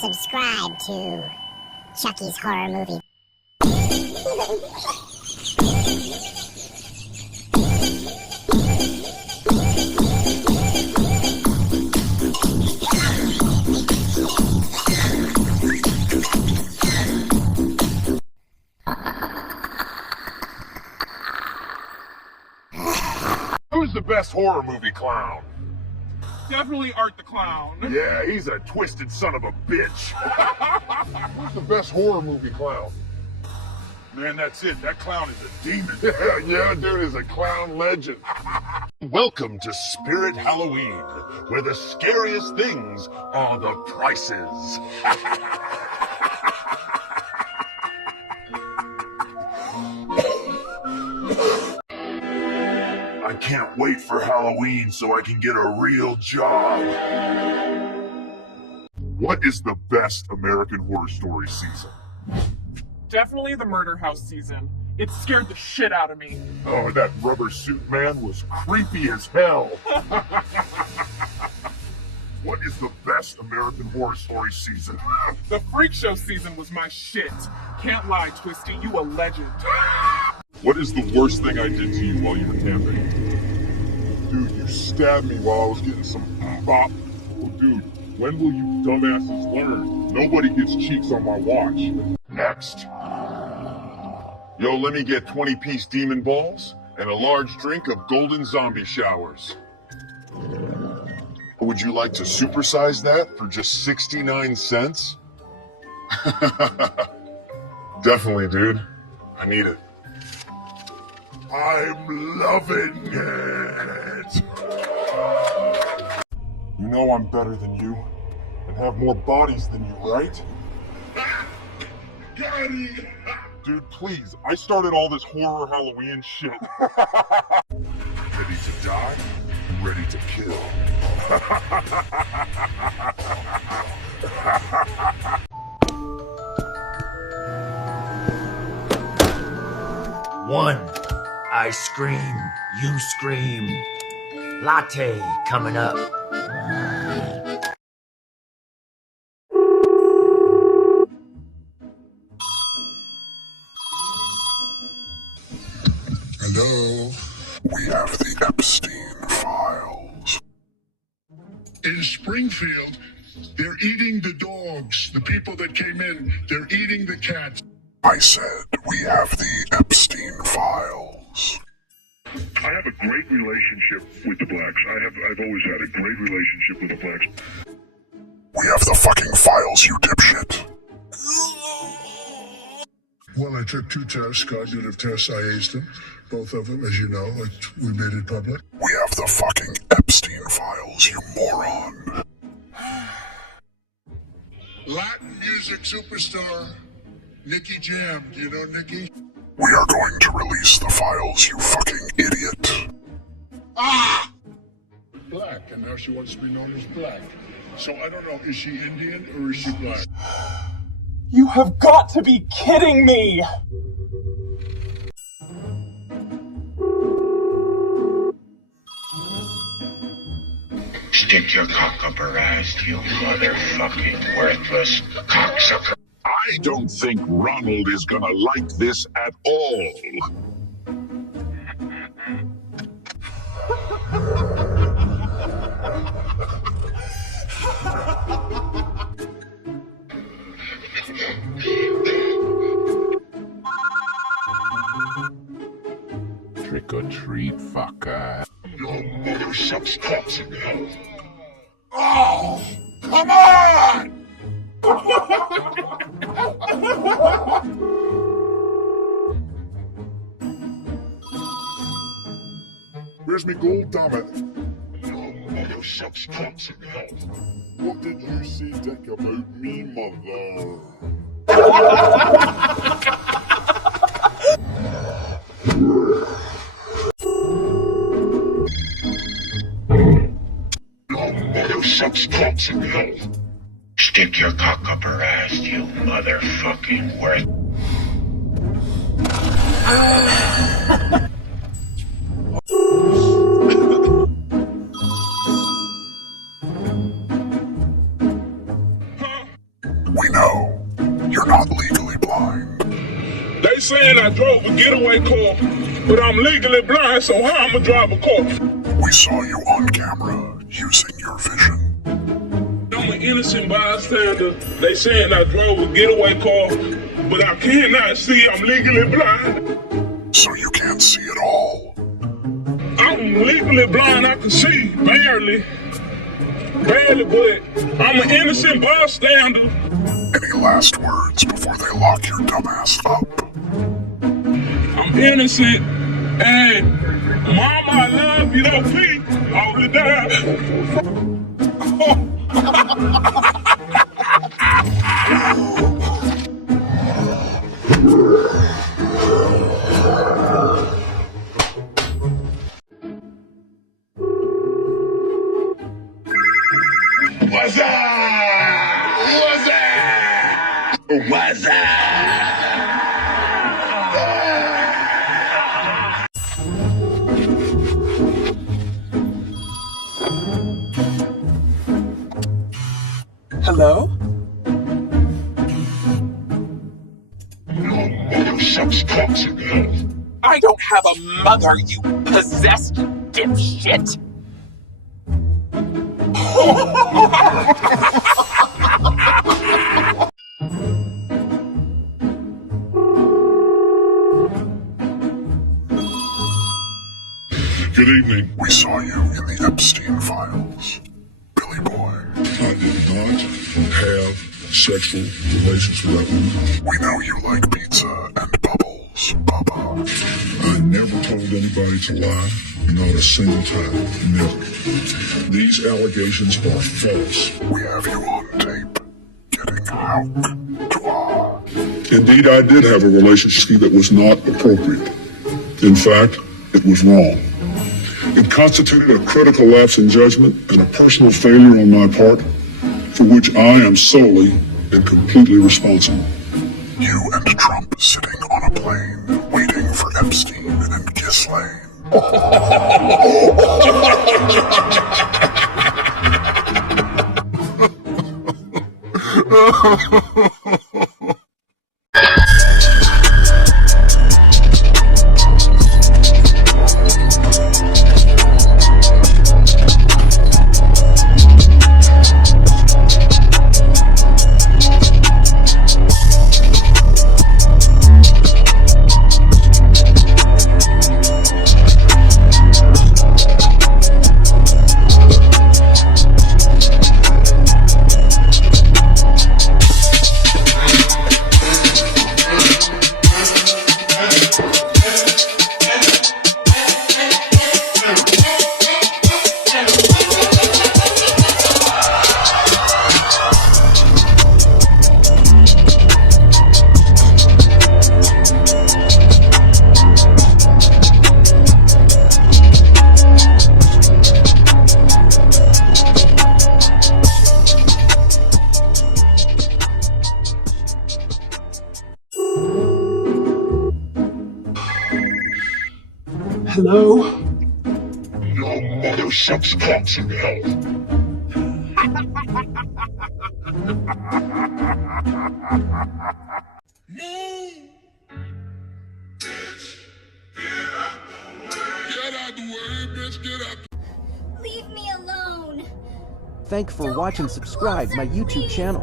Subscribe to Chucky's Horror Movie. Who's the best horror movie clown? Definitely Art the Clown. Yeah, he's a twisted son of a bitch. Who's the best horror movie clown? Man, that's it. That clown is a demon. Yeah, dude is a clown legend. Welcome to Spirit Halloween, where the scariest things are the prices. I can't wait for Halloween so I can get a real job. What is the best American Horror Story season? Definitely the Murder House season. It scared the shit out of me. Oh, that rubber suit man was creepy as hell. What is the best American Horror Story season? The Freak Show season was my shit. Can't lie, Twisty, you a legend. What is the worst thing I did to you while you were camping? Dude, you stabbed me while I was getting some bop. Oh, dude, when will you dumbasses learn? Nobody gets cheeks on my watch. Next. Yo, let me get 20-piece demon balls and a large drink of golden zombie showers. Would you like to supersize that for just 69 cents? Definitely, dude. I need it. I'm loving it. You know I'm better than you and have more bodies than you, right? Dude, please. I started all this horror Halloween shit. Ready to die and ready to kill. One. I scream, you scream. Latte coming up. Hello? We have the Epstein files. In Springfield, they're eating the dogs. The people that came in, they're eating the cats. I said we have the Epstein files. I have a great relationship with the blacks. I've always had a great relationship with the blacks. We have the fucking files, you dipshit. Well, I took 2 tests, cognitive tests. I aced them, both of them, as you know. We made it public. We have the fucking Epstein files, you moron. Latin music superstar, Nicky Jam. Do you know Nicky? We are going to release the files, you fucking idiot. Ah! Black, and now she wants to be known as Black. So I don't know, is she Indian or is she black? You have got to be kidding me! Stick your cock up her ass, you motherfucking worthless cocksucker. I don't think Ronald is gonna like this at all. Trick or treat, fucker. Your mother sucks cocks in hell. Oh, come on! Where's me gold, damn it? Your mother sucks cocks in hell. What did you see, Dick, about me, mother? Your mother sucks cocks in hell. Stick your cock up her ass, you motherfucking worth. not legally blind. They saying I drove a getaway car, but I'm legally blind, so how I'ma drive a car? We saw you on camera using your vision. I'm an innocent bystander. They saying I drove a getaway car, but I cannot see. I'm legally blind. So you can't see at all. I'm legally blind. I can see barely, but I'm an innocent bystander. Any last words before they lock your dumbass up? I'm innocent, and Mama, I love you. Don't please, I would die. What's up? What's up? What's up? Hello? Your mother sucks cocks in hell. I don't have a mother, you possessed dipshit! Good evening. We saw you in the Epstein files, Billy Boy. I did not have sexual relations with that woman. We know you like pizza and bubbles, Bubba. I never told anybody to lie, not a single time. Never. These allegations are false. We have you on tape, getting Howe to Indeed, I did have a relationship that was not appropriate. In fact, it was wrong. It constituted a critical lapse in judgment and a personal failure on my part, for which I am solely and completely responsible. You and Trump sitting on a plane, waiting for Epstein and Ghislaine. Hello? Your mother sucks cocks in hell. Get out the way, bitch, get out. Leave me alone. Thank for watching. Subscribe my YouTube channel.